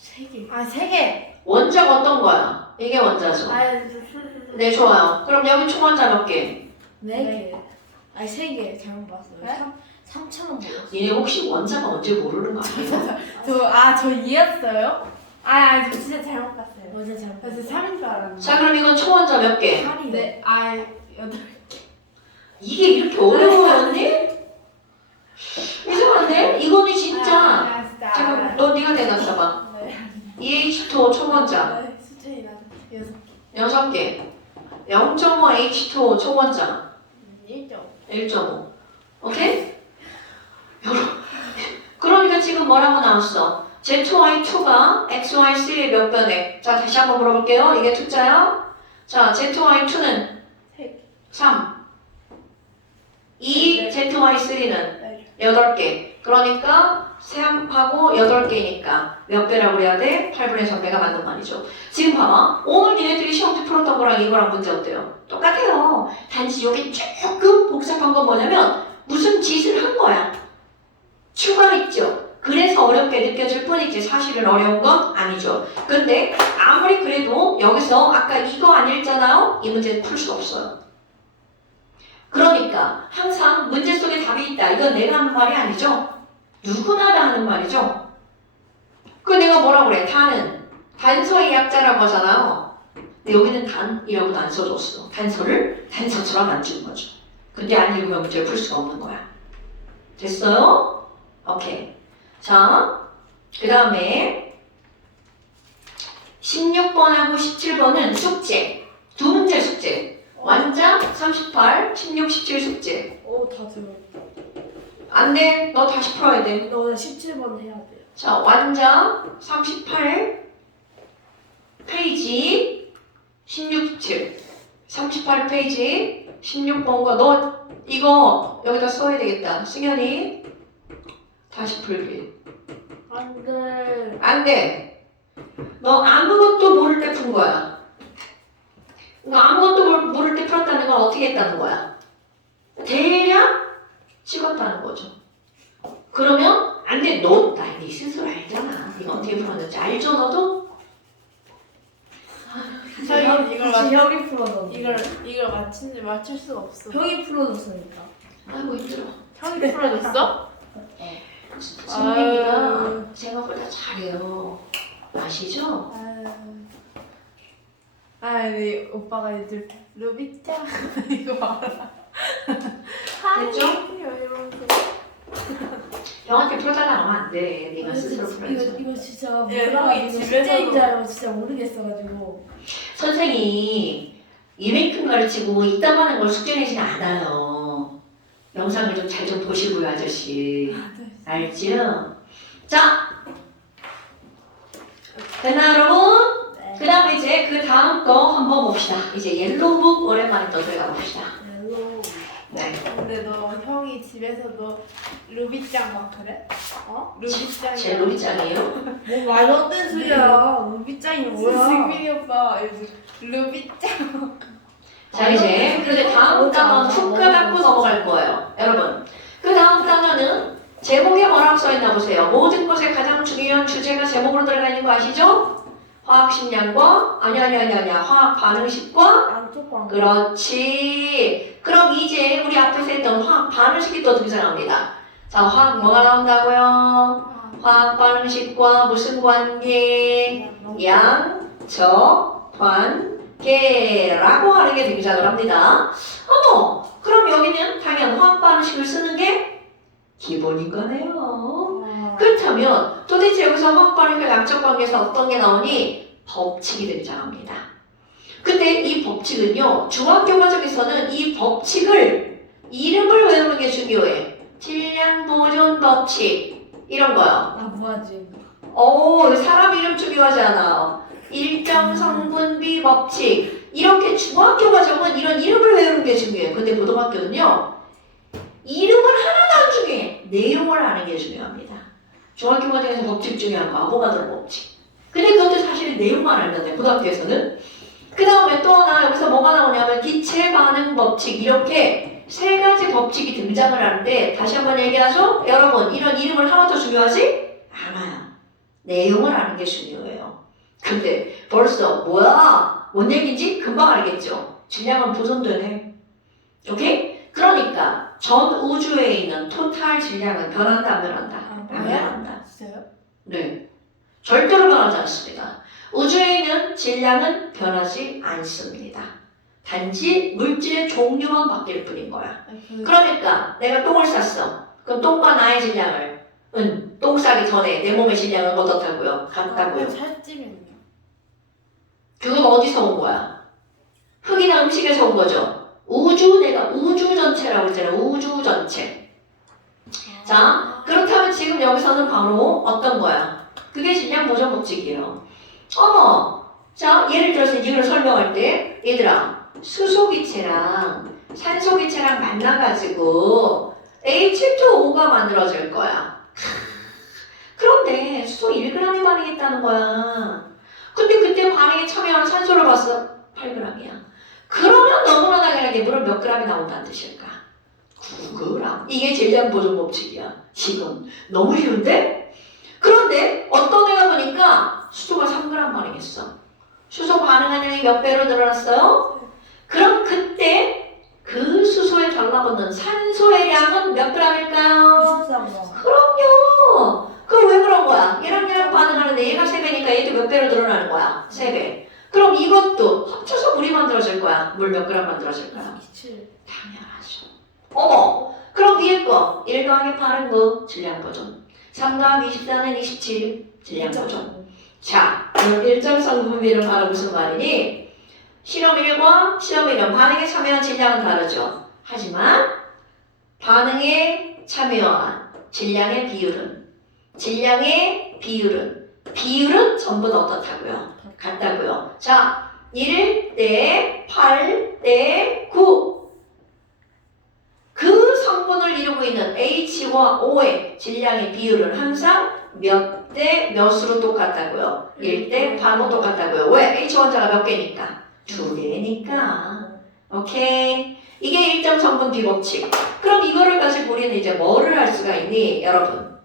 3개. 아, 3개. 원자가 어떤 거야? 이게 원자수. 네, 좋아요. 그럼 여기 초원자 몇 개? 4개. 아니 3개 잘못 봤어요. 네? 3,000원 먹었어요. 얘네 혹시 원자가 뭔지 모르는 거 아니에요? 저 이해했어요? 저 진짜 잘못 봤어요. 어제 잘못 저 봤어요. 3인 줄 알았는데. 자, 그럼 이건 초원자 몇 개? 8이요. 네, 8. 이게 이렇게 어려워였니? 이상한데? 이거는 진짜. 진짜. 잠깐, 너 네가 대답해봐. 네. EH2O 초원자 수준이 낮아. 6개. 0.5 H2O 초원자 1점. 1.5. 오케이? 여러분, 그러니까 지금 뭐라고 나왔어? ZY2가 XY3의 몇 변에? 자, 다시 한번 물어볼게요. 이게 투자야? 자, ZY2는 3. 이 ZY3는 8개. 그러니까 3하고 8개니까 몇 배라고 해야 돼? 8분의 3배가 맞는 말이죠. 지금 봐봐. 오늘 니네들이 시험 때 풀었던 거랑 이거랑 문제 어때요? 똑같아요. 단지 여기 조금 복잡한 건 뭐냐면 무슨 짓을 한 거야. 추가했죠. 그래서 어렵게 느껴질 뿐이지 사실은 어려운 건 아니죠. 근데 아무리 그래도 여기서 아까 이거 안 읽잖아요? 이 문제는 풀 수 없어요. 그러니까 항상 문제 속에 답이 있다. 이건 내가 하는 말이 아니죠. 누구나 다 하는 말이죠. 그 내가 뭐라 그래? 단은 단서의 약자라고 하잖아요. 근데 여기는 단이라고도 안 써줬어. 단서를 단서처럼 안 주는 거죠. 근데 안 읽으면 문제를 풀 수가 없는 거야. 됐어요? 오케이. 자, 그 다음에 16번하고 17번은 숙제. 두 문제 숙제. 완자 38, 16, 17 숙제. 오, 다 들어있다. 안 돼. 너 다시 풀어야 돼. 너 오늘 17번 해야 돼요. 자, 완자 38 페이지 16, 17. 38 페이지 16번과 너 이거 여기다 써야 되겠다. 승현이 다시 풀기. 안 돼. 안 돼. 너 아무것도 모를 때 푼 거야. 너 아무것도 모를 때 풀었다는 건 어떻게 했다는 거야? 대략 찍었다는 거죠. 그러면 안 돼. 네 스스로 알잖아. 이거 어떻게 풀었는지 알죠, 너도? 형이 풀어줬어. 이걸 맞출 수가 없어. 형이 풀어줬으니까. 아이고 힘들어. 형이 풀어줬어? 승민이가 생각보다 잘해요. 아시죠? 네, 오빠가 이제 루비짱 이거 알아. 됐죠? 이러면서. 형한테 풀어달라고 하면 안 돼. 네가 스스로 풀어야지. 이거 진짜 예, 뭐라 형이 이거 집에서도- 숙제인 줄 알고 진짜 모르겠어가지고. 선생이 이만큼 가르치고 이따만한 걸 숙제 내지는 않아요. 영상을 좀 잘 좀 보시고요, 아저씨. 알지요? 자, 됐나 여러분? 네. 그 다음에 이제 그 다음 거 한번 봅시다. 이제 옐로우북 오랜만에 또 들어가 봅시다. 옐로우. 네. 근데 너 형이 집에서도 루비짱 막 그래? 루비짱. 제 로비짱이에요. 뭐 말도 안 되는 소리야. 루비짱이 뭐야? 승민이 오빠 요즘 루비짱. 자, 이제 근데 다음 단어는 훅 닫고 넘어갈 거예요. 여러분, 그 다음 단어는 제목에 뭐라고 써있나 보세요. 모든 것에 가장 중요한 주제가 제목으로 들어가 있는 거 아시죠? 화학 식량과 아니야 화학 반응식과 안쪽 광고. 그렇지. 그럼 이제 우리 앞에서 했던 화학 반응식이 또 등장합니다. 자, 화학 뭐가 나온다고요? 화학 반응식과 무슨 관계? 양적 관계라고 하는 게 등장을 합니다. 어머, 그럼 여기는 당연 화학 반응식을 쓰는 게 기본인 거네요. 그렇다면 도대체 여기서 화학 반응과 양적 관계에서 어떤 게 나오니? 법칙이 등장합니다. 근데 이 법칙은요, 중학교 과정에서는 이 법칙을 이름을 외우는 게 중요해. 질량 보존 법칙 이런 거요. 아 뭐하지? 사람 이름 중요하지 않아. 일정 성분비 법칙. 이렇게 중학교 과정은 이런 이름을 외우는 게 중요해. 근데 고등학교는요, 이름을 하나도 안 중요해. 내용을 아는 게 중요합니다. 중학교 과정에서 법칙 중요한 거, 아보가드로 법칙. 근데 그것도 사실 내용만 알면 돼, 고등학교에서는. 그 다음에 또 하나 여기서 뭐가 나오냐면 기체 반응 법칙. 이렇게 세 가지 법칙이 등장을 하는데, 다시 한번 얘기하죠? 여러분, 이런 이름을 하나도 중요하지 않아요. 내용을 아는 게 중요해요. 근데 벌써 뭐야? 뭔 얘기인지 금방 알겠죠? 질량은 보존되네. 오케이? 그러니까 전 우주에 있는 토탈 질량은 변한다, 안 변한다? 안 변한다. 진짜요? 네. 절대로 변하지 않습니다. 우주에 있는 질량은 변하지 않습니다. 단지 물질의 종류만 바뀔 뿐인 거야. 그러니까 내가 똥을 쌌어. 그럼 똥과 나의 질량을 똥 싸기 전에 내 몸의 질량은 어떻다고요? 같다고요. 살찌면요? 그건 어디서 온 거야? 흙이나 음식에서 온 거죠. 내가 우주 전체라고 했잖아. 우주 전체. 자, 그렇다면 지금 여기서는 바로 어떤 거야? 그게 질량 보존 법칙이에요. 자, 예를 들어서 이걸 설명할 때, 얘들아, 수소기체랑 산소기체랑 만나가지고 H2O가 만들어질 거야. 그런데 수소 1g이 반응했다는 거야. 근데 그때 반응에 참여한 산소를 봤어. 8g이야. 그러면 너무나 당연하게 물은 몇 g이 나온다는 뜻일까? 9g. 이게 질량 보존 법칙이야. 지금 너무 쉬운데? 그런데 어떤 애가 보니까 수소가 3g 반응했어. 수소 반응하는 몇 배로 늘어났어요? 그럼 그때 그 수소에 달라붙는 산소의 양은 몇 g일까요? 23번. 그럼요. 그럼 왜 그런 거야? 얘랑 반응하는데 얘가 3배니까 얘도 몇 배로 늘어나는 거야? 3배. 그럼 이것도 합쳐서 물이 만들어질 거야. 물 몇 g 만들어질 거야? 27. 당연하죠. 그럼 위에 거 1 더하기 8은 뭐? 질량 보존. 3 더하기 24는 27. 질량 보존. 자, 일정성 분비는 바로 무슨 말이니? 실험 1과 실험 2는 반응에 참여한 질량은 다르죠. 하지만 반응에 참여한 질량의 비율은 전부 다 어떻다고요? 같다고요. 자, 1 대 8 대 9. 그 성분을 이루고 있는 H와 O의 질량의 비율은 항상 몇 대 몇으로 똑같다고요? 1대 8로 똑같다고요. 왜? H 원자가 몇 개니까? 2개니까. 오케이? 이게 일정 성분 비법칙. 그럼 이거를 가지고 우리는 이제 뭐를 할 수가 있니? 여러분.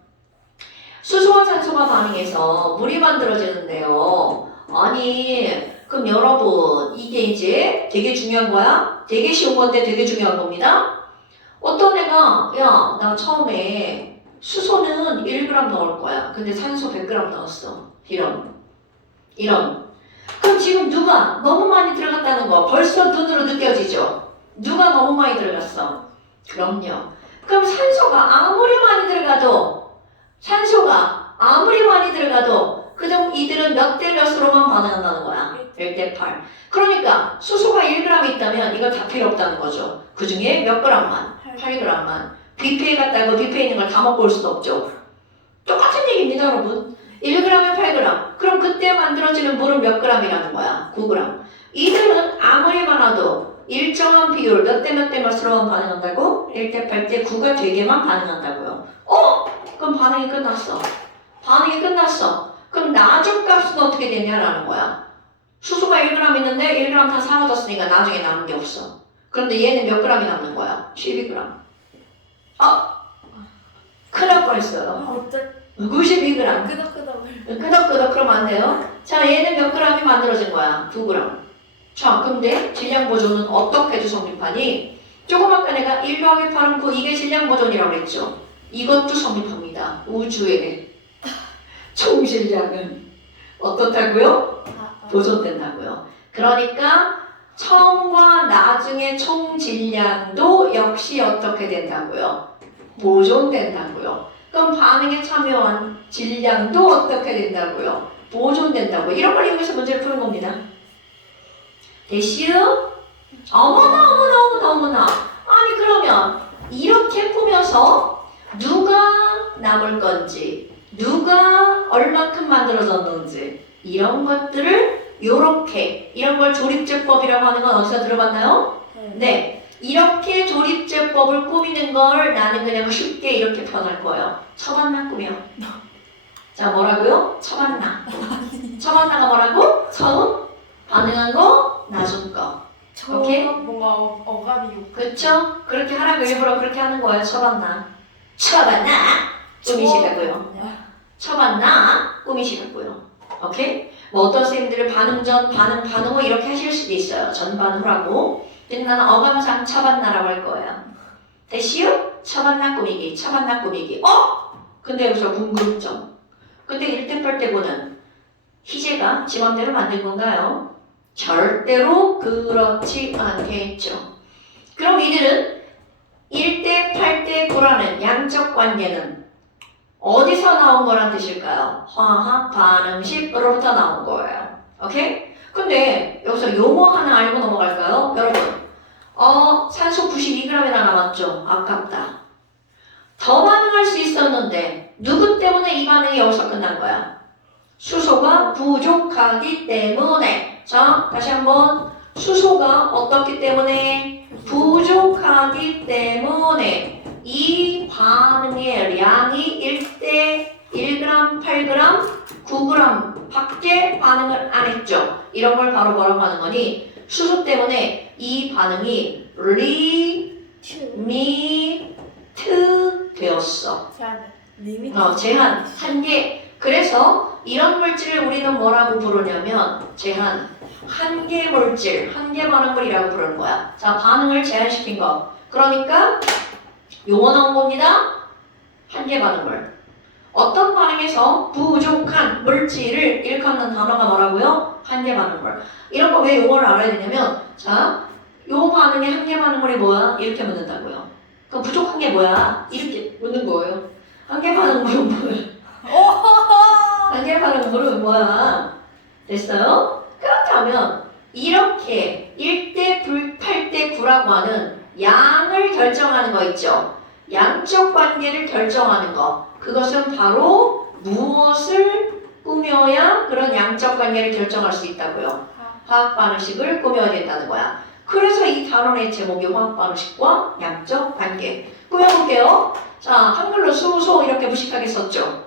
수소와 산소가 반응해서 물이 만들어지는데요. 아니, 그럼 여러분, 이게 이제 되게 중요한 거야? 되게 쉬운 건데 되게 중요한 겁니다. 어떤 애가, 야, 나 처음에 수소는 1g 넣을 거야. 근데 산소 100g 넣었어. 이런. 그럼 지금 누가 너무 많이 들어갔다는 거 벌써 눈으로 느껴지죠? 누가 너무 많이 들어갔어? 그럼요. 그럼 산소가 아무리 많이 들어가도 그럼 이들은 몇 대 몇으로만 반응한다는 거야? 1대 8. 그러니까 수소가 1g 있다면 이거 다 필요 없다는 거죠. 그 중에 몇 g만? 8g만. 뷔페에 갔다고 뷔페에 있는 걸 다 먹고 올 수도 없죠. 똑같은 얘기입니다, 여러분. 1g에 8g. 그럼 그때 만들어지는 물은 몇 g이라는 거야? 9g. 이들은 아무리 많아도 일정한 비율 몇 대 몇으로만 반응한다고? 1대 8대 9가 되게만 반응한다고요. 그럼 반응이 끝났어. 그럼 나중값은 어떻게 되냐라는 거야. 수소가 1g 있는데 1g 다 사라졌으니까 나중에 남은 게 없어. 그런데 얘는 몇 g이 남는 거야? 12g. 큰일 날 뻔했어요. 어쩔 92g. 끄덕끄덕. 그러면 안 돼요. 자, 얘는 몇 g이 만들어진 거야? 9g. 자, 근데 질량 보존은 어떻게 해서 성립하니? 조금 아까 내가 1 더하기 8은 9, 이게 질량 보존이라고 했죠. 이것도 성립합니다. 우주의 총질량은 어떻다고요? 보존된다고요. 그러니까 처음과 나중의 총질량도 역시 어떻게 된다고요? 보존된다고요. 그럼 반응에 참여한 질량도 어떻게 된다고요? 보존된다고요. 이런 걸 이용해서 문제를 푸는 겁니다. 됐시요? 어머나 어머나 어머나 어머나. 아니 그러면 이렇게 꾸며서 누가 남을 건지 누가 얼만큼 만들어졌는지 이런 것들을 요렇게 이런 걸 조립제법이라고 하는 건 어디서 들어봤나요? 네. 이렇게 조립제법을 꾸미는 걸 나는 그냥 쉽게 이렇게 표현할 거예요. 처반나 꾸며. 자 뭐라고요? 처반나. 처반나가 뭐라고? 처음 반응한 거 나중 거. 오케이? 뭔가 어감이 욕. 그쵸? 그렇게 하라고 일부러 그렇게 하는 거예요. 처반나. 처반나 꾸미시라고요. 처반나 꾸미시라고요. 오케이? 뭐 어떤 선생님들은 반응 전, 반응 후 이렇게 하실 수도 있어요. 전반 후라고. 근데 나는 어감상 처반나라고 할 거예요. 됐시요? 처반나 꾸미기, 처반나 꾸미기. 근데 여기서 궁금점. 근데 1대 8대고는 희재가 지 맘대로 만든 건가요? 절대로 그렇지 않겠죠. 그럼 이들은 1대 8대 9라는 양적 관계는 어디서 나온 거란 뜻일까요? 화학 반응식으로부터 나온 거예요. 오케이? 근데 여기서 용어 하나 알고 넘어갈까요? 여러분, 산소 92g이나 남았죠? 아깝다. 더 반응할 수 있었는데 누구 때문에 이 반응이 여기서 끝난 거야? 수소가 부족하기 때문에. 자, 다시 한번. 수소가 어떻기 때문에? 부족하기 때문에 이 반응의 양이 1대 1g, 8g, 9g 밖에 반응을 안 했죠. 이런 걸 바로 뭐라고 하는 거니? 수소 때문에 이 반응이 리미트 되었어. 제한, 한계. 그래서 이런 물질을 우리는 뭐라고 부르냐면 제한, 한계 물질, 한계 반응물이라고 부르는 거야. 자, 반응을 제한시킨 거. 그러니까 용어 나온 겁니다. 한계 반응물. 어떤 반응에서 부족한 물질을 일컫는 단어가 뭐라고요? 한계 반응물. 이런 거 왜 용어를 알아야 되냐면, 자, 요 반응의 한계 반응물이 뭐야? 이렇게 묻는다고요. 그럼 부족한 게 뭐야? 이렇게 묻는 거예요. 한계 반응물은 뭐야? 한계 반응물은 뭐야? 됐어요? 그렇게 하면 이렇게 1대 8대 9라고 하는 양을 결정하는 거 있죠? 양적 관계를 결정하는 거. 그것은 바로 무엇을 꾸며야 그런 양적 관계를 결정할 수 있다고요? 화학 반응식을 꾸며야 된다는 거야. 그래서 이 단원의 제목이 화학 반응식과 양적 관계. 꾸며볼게요. 자, 한글로 수소 이렇게 무식하게 썼죠.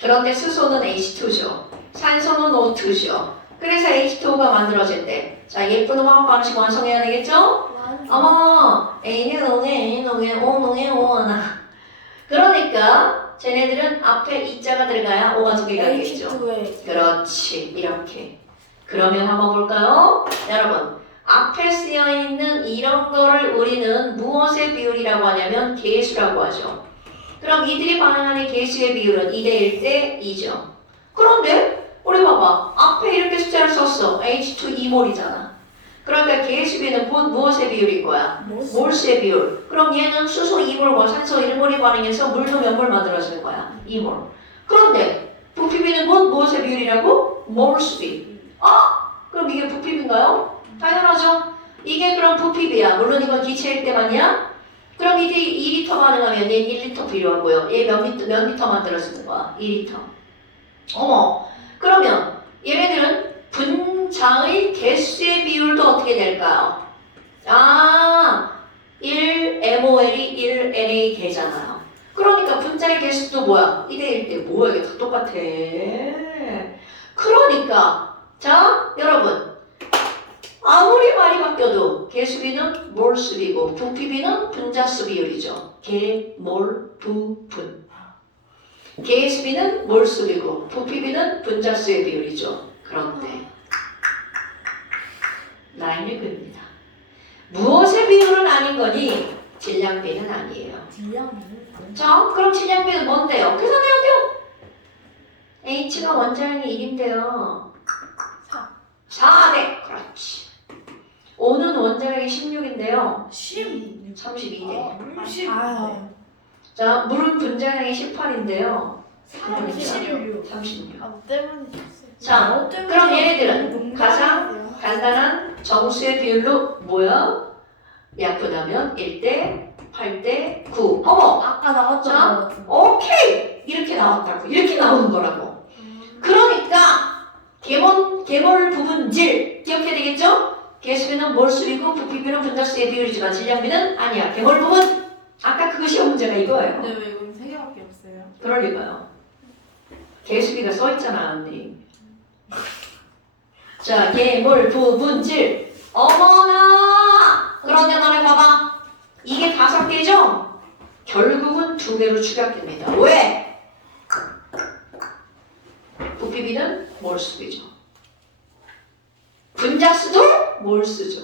그런데 수소는 H2죠. 산소는 O2죠. 그래서 H2O가 만들어진대. 자, 예쁜 화학 반응식 완성해야 되겠죠? 어머, A는 O에, O는 O나. 그러니까 쟤네들은 앞에 이자가 들어가야 O가 두 개가 되겠죠. 그렇지, 이렇게. 그러면 한번 볼까요? 여러분, 앞에 쓰여있는 이런 거를 우리는 무엇의 비율이라고 하냐면 계수라고 하죠. 그럼 이들이 반응하는 계수의 비율은 2대 1대 2죠. 그런데 우리 봐봐. 앞에 이렇게 숫자를 썼어. H2 2몰이잖아. 그러니까 계수비는 곧 무엇의 비율인 거야? 몰수의 비율. 그럼 얘는 수소 2몰과 산소 1몰이 반응해서 물도 몇 몰 만들어지는 거야? 2몰. 그런데 부피비는 곧 무엇의 비율이라고? 몰수비. 그럼 이게 부피비인가요? 당연하죠. 이게 그럼 부피비야. 물론 이건 기체일 때만이야. 그럼 이게 2리터 반응하면 얘 1리터 필요하고요. 얘 몇 리터 만들어지는 거야? 2리터. 어머. 그러면 얘네들은 분자의 개수의 비율도 어떻게 될까요? 1MOL이 1NA 되잖아요. 그러니까 분자의 개수도 뭐야? 2대 1대 뭐야? 이게 다 똑같아. 그러니까 자, 여러분. 아무리 말이 바뀌어도 개수비는 몰수비고 부피비는 분자수 비율이죠. 개, 몰, 부, 분. 개수비는 몰수비고 부피비는 분자수의 비율이죠. 그런데 라인을 그립니다. 무엇의 비율은 아닌 거니 질량비는 아니에요. 질량비. 자, 그럼 질량비는 뭔데요? 계산해야 돼요. H가 원자량이 1인데요. 4대. 그렇지. O는 원자량이 16인데요. 32대. 자, 물은 분자량이 18인데요. 36. 36. 아, 뭐 때문에 줬어요. 자, 그럼 얘네들은 가장 간단한 정수의 비율로 뭐야? 약분하면 1대 8대 9. 어머! 아까 나왔던 자, 거 같은데. 오케이! 이렇게 나왔다고. 이렇게 나오는 거라고. 그러니까 계몰 부분질 기억해야 되겠죠? 계수비는 몰수비고 부피비는 분자수의 비율이지만 질량비는 아니야. 계몰 부분. 아까 그거 시험 문제가 이거예요. 근데 왜 이건 3개밖에 없어요? 그럴 리가요. 계수비가 써있잖아, 언니. 자, 계몰 부분질. 어머나! 그런데 너네 봐봐. 이게 5개죠? 결국은 2개로 축약됩니다. 왜? 부피비는 몰수비죠. 분자수도 몰수죠.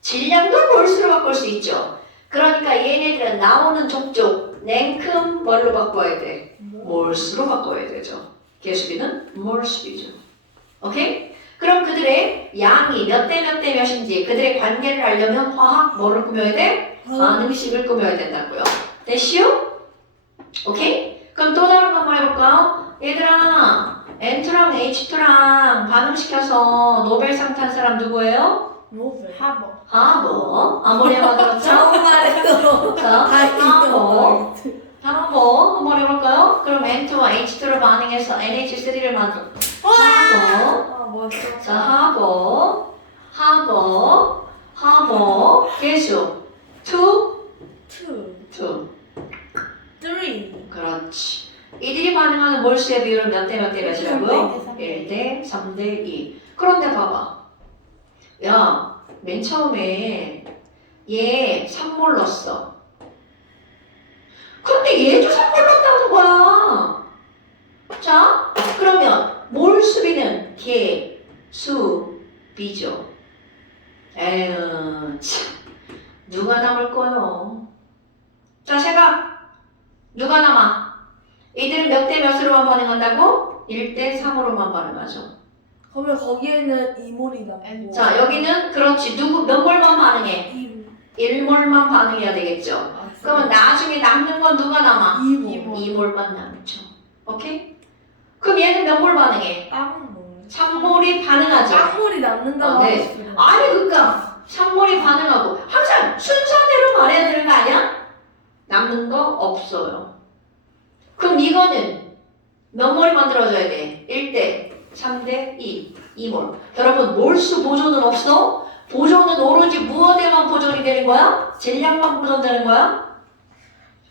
질량도 몰수로 바꿀 수 있죠. 그러니까 얘네들은 나오는 족족 냉큼 뭘로 바꿔야 돼? 몰수로 바꿔야 되죠. 계수비는 몰수비죠. 오케이? 그럼 그들의 양이 몇 대 몇 대 몇인지 그들의 관계를 알려면 화학 뭐를 꾸며야 돼? 반응식을 꾸며야 된다고요. 됐시요? 오케이? 그럼 또 다른 거 한번 해볼까요? 얘들아, N2랑 H2랑 반응시켜서 노벨상 탄 사람 누구예요? 노벨. 하버. 하버. 아모니아가 들었죠? 정말요. 자, 하버. 하버 한번 해볼까요? 그럼 N2와 H2로 반응해서 NH3를 만들어. 하버. 맞죠. 자, 하버. 계수. 2, 2, 2. 3. 그렇지. 이들이 반응하는 몰수의 비율은 몇 대 몇 대 몇이라고요? 3대 1대 3대 2. 그런데 봐봐. 야, 맨 처음에 얘 3몰 넣었어. 근데 얘도 3몰 넣었다는 거야. 자, 그러면 몰수비는 개, 수, 비죠. 에휴, 참. 누가 남을 거요? 자, 생각. 누가 남아? 이들은 몇 대 몇으로만 반응한다고? 1대 3으로만 반응하죠. 그러면 거기에는 이몰이 남고. 자, 여기는 그렇지. 몇 몰만 반응해? 1몰만 반응해야 되겠죠. 그러면 나중에 남는 건 누가 남아? 2몰. 2몰만 남죠. 오케이? 그럼 얘는 몇 몰 반응해? 깡몰. 3몰이 반응하죠. 깡몰이 남는다고 아, 네. 하셨어요. 아니 그러니까 3몰이 반응하고 항상 순서대로 말해야 되는 거 아니야? 남는 거 없어요. 그럼 이거는 몇 몰이 만들어져야 돼? 1대 3대 2, 2몰. 여러분 몰수 보존은 없어? 보존은 오로지 무엇에만 보존이 되는 거야? 질량만 보존되는 거야?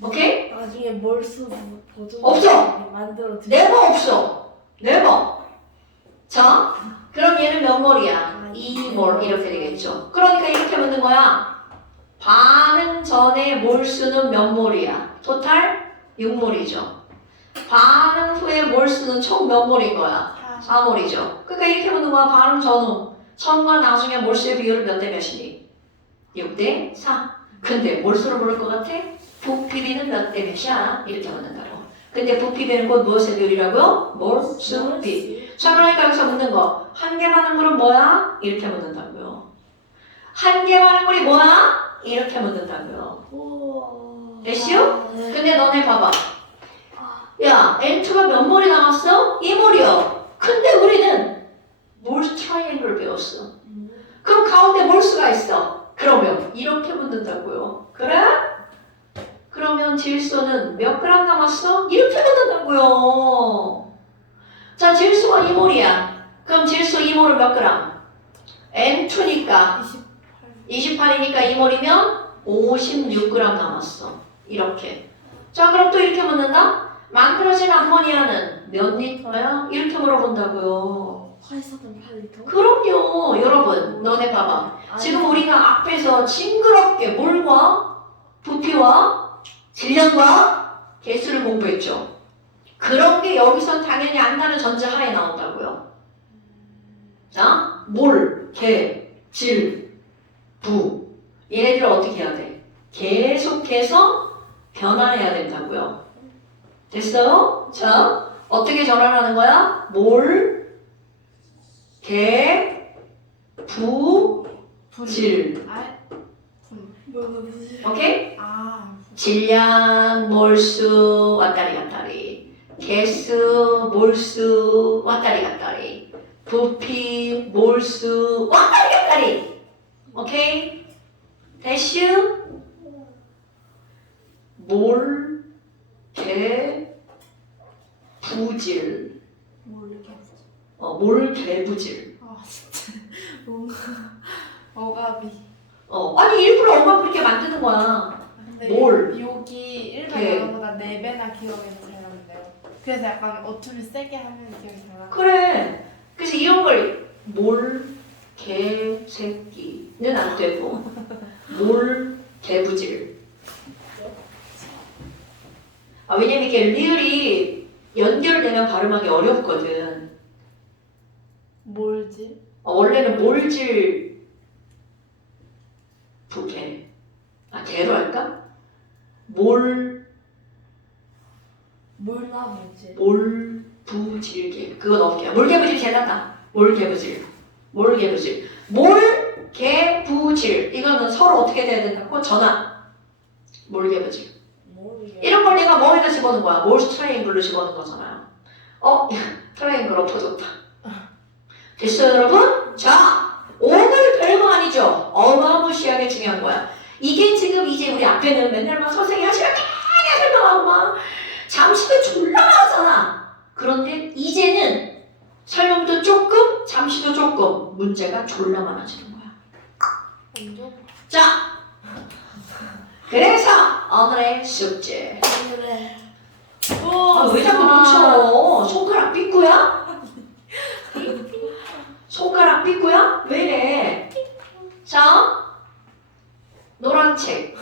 오케이? 나중에 몰수 보존 없어. 만들어 드릴게요. 네버 없어. 네버. 자, 그럼 얘는 몇 몰이야? 2몰 이렇게 되겠죠. 그러니까 이렇게 묻는 거야. 반응 전에 몰수는 몇 몰이야? 토탈 6몰이죠. 반응 후에 몰수는 총 몇 몰인 거야? 4몰이죠. 그러니까 이렇게 묻는 거야. 반응 전후. 처음과 나중에 몰수의 비율은 몇 대 몇이니? 6대 4. 근데 몰수로 모를 것 같아? 부피비는 몇 대 몇이야? 이렇게 묻는다고. 근데 부피비는 곧 무엇의 비율이라고요? 몰수비. 자, 그러니까 여기서 묻는 거. 한 개 반응물은 뭐야? 이렇게 묻는다고요. 한 개 반응물이 뭐야? 이렇게 묻는다고요. 우와. 됐시요? 네. 근데 너네 봐봐. 야, N2가 몇 몰이 남았어? 2몰이요. 근데 우리는 몰수 트라이앵글을 배웠어. 그럼 가운데 몰수가 있어. 그러면 이렇게 묻는다고요. 그래? 그러면 질소는 몇 그램 남았어? 이렇게 묻는다고요. 자, 질소가 2몰이야. 그럼 질소 2몰은 몇 그램? N2니까 28이니까 2몰이면 56g 남았어. 이렇게. 자, 그럼 또 이렇게 묻는다? 만들어진 암모니아는 몇 리터야? 이렇게 물어본다고요. 84.8리터? 그럼요. 여러분, 너네 봐봐. 지금 우리가 앞에서 징그럽게 물과 부피와 질량과 개수를 공부했죠. 그런 게 여기선 당연히 안다는 전제하에 나온다고요. 자, 몰, 개, 질, 부. 얘네들을 어떻게 해야 돼? 계속해서 변환해야 된다고요. 됐어요? 자, 어떻게 전환하는 거야? 몰, 개, 부, 질. 오케이? 질량, 몰수, 왔다리 갔다리. 개수, 몰수, 왔다리 갔다리. 부피, 몰수, 왔다리 갔다리. 오케이? 대슈, 몰, 개, 부질. 몰, 개, 부질. 진짜 뭔가 억압이. 아니 일부러 엄마 그렇게 만드는 거야. 근데 몰. 여기 일반 개. 단어보다 4배나 기억이 더 잘 나는데요. 그래서 약간 어투를 세게 하면 기억이 잘 나. 그래. 그래서 이런 걸 몰, 개, 새끼는 안 되고 몰, 개부질. 왜냐면 이게 리을이 연결되면 발음하기 어렵거든. 뭘지? 원래는 몰질 부개. 개로 할까? 몰, 몰라 뭐지? 몰부질개. 그건 어깨야. 몰개부질 재단다. 몰개부질. 몰개부질. 몰개부질. 이거는 서로 어떻게 돼야 된다고? 전화. 몰개부질. 이런 걸 내가 뭐에다 집어넣은 거야? 몰스 트라이앵글로 집어넣은 거잖아요. 트라이앵글 엎어졌다. 됐어요, 여러분? 자, 오늘 별거 아니죠? 어마무시하게 중요한 거야. 이게 지금 이제 우리 앞에는 맨날 막 선생님이 하시면 되게 설명하고 막 잠시도 졸라 나오잖아. 그런데 이제는 설명도 조금, 잠시도 조금 문제가 졸라 많아지는 거야. 자, 그래서 오늘의 숙제. 그래. 왜 자꾸 놓쳐? 손가락 삐꾸야? 손가락 삐꾸야? 왜 이래? 자, 노란 책.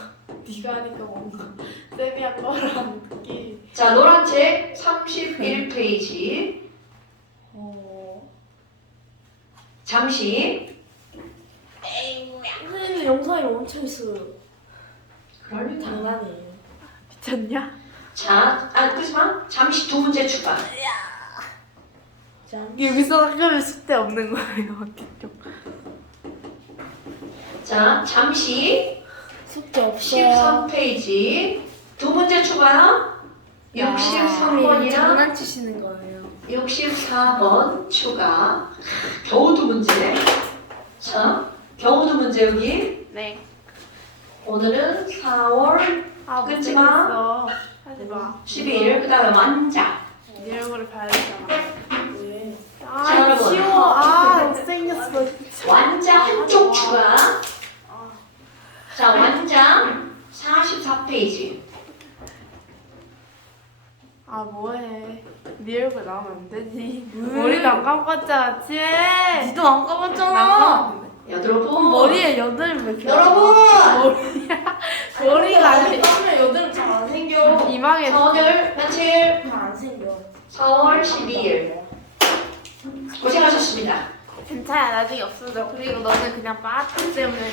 네가 하니까 뭔가 쌤이 한 거랑 느낌. 자, 노란 책 31페이지. 잠시. 선생님 영상이 엄청 있어요. 그럴 리가. 장난이에요. 미쳤냐? 자, 끄지 마. 잠시 두 문제 추가. 짠. 여기서 학교에 숙제 없는 거예요. 학교. 자, 잠시 숙제 없어요. 13페이지. 두 문제 추가야. 63번이랑 장난치시는 거예요. 64번 추가. 겨우 두 문제. 자, 겨우 두 문제 여기. 네. 오늘은 4월 끊지 마. 하지 마. 12일. 그 다음에 완자. 네 얼굴을 봐야 되잖아. 왜? 자, 여러분. 쉬워. 못생겼어. 완자 한쪽 추가. 자, 완자 44페이지. 뭐해. 네 얼굴 나오면 안 되지. 머리가 안 감았잖아. 지 니도 안 감았잖아. 여러분. 머리에 여드름 왜 이렇게 여러분. 머리가 아니 땀에 여드름 잘 안 생겨. 이마에 자, 오늘 며칠? 잘 안 생겨. 4월 12일. 고생하셨습니다. 괜찮아. 나중에 없어져. 그리고 너는 그냥 빠뜨 때문에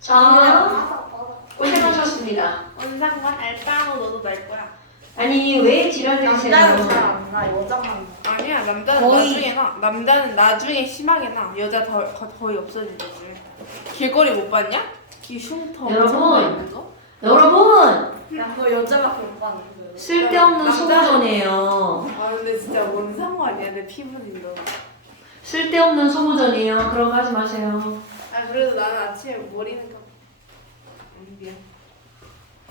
자, 고생하셨습니다. 원상만 알바하고 너도 날 거야. 아니, 왜 지랄 남자는 내세요? 잘안 나. 여자만 나. 아니야. 남자는 거의- 나중에 나. 남자는 나중에 심하게 나. 여자 거의 없어지지. 길거리 못 봤냐? 기 흉터 여러분. 엄청 많이 있는 거? 여러분, 너 여자밖에 못 봤는데. 쓸데없는 남자- 소모전이에요. 근데 진짜 뭔 상관이야. 내 피부는 너. 쓸데없는 소모전이에요. 그런 거 하지 마세요. 그래도 나는 아침에 머리는 미안.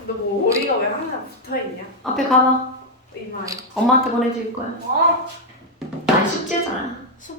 너 뭐 머리가 왜 항상 붙어있냐? 앞에 가봐. 이마에. 엄마한테 보내드릴 거야. 어? 아니, 숙제잖아.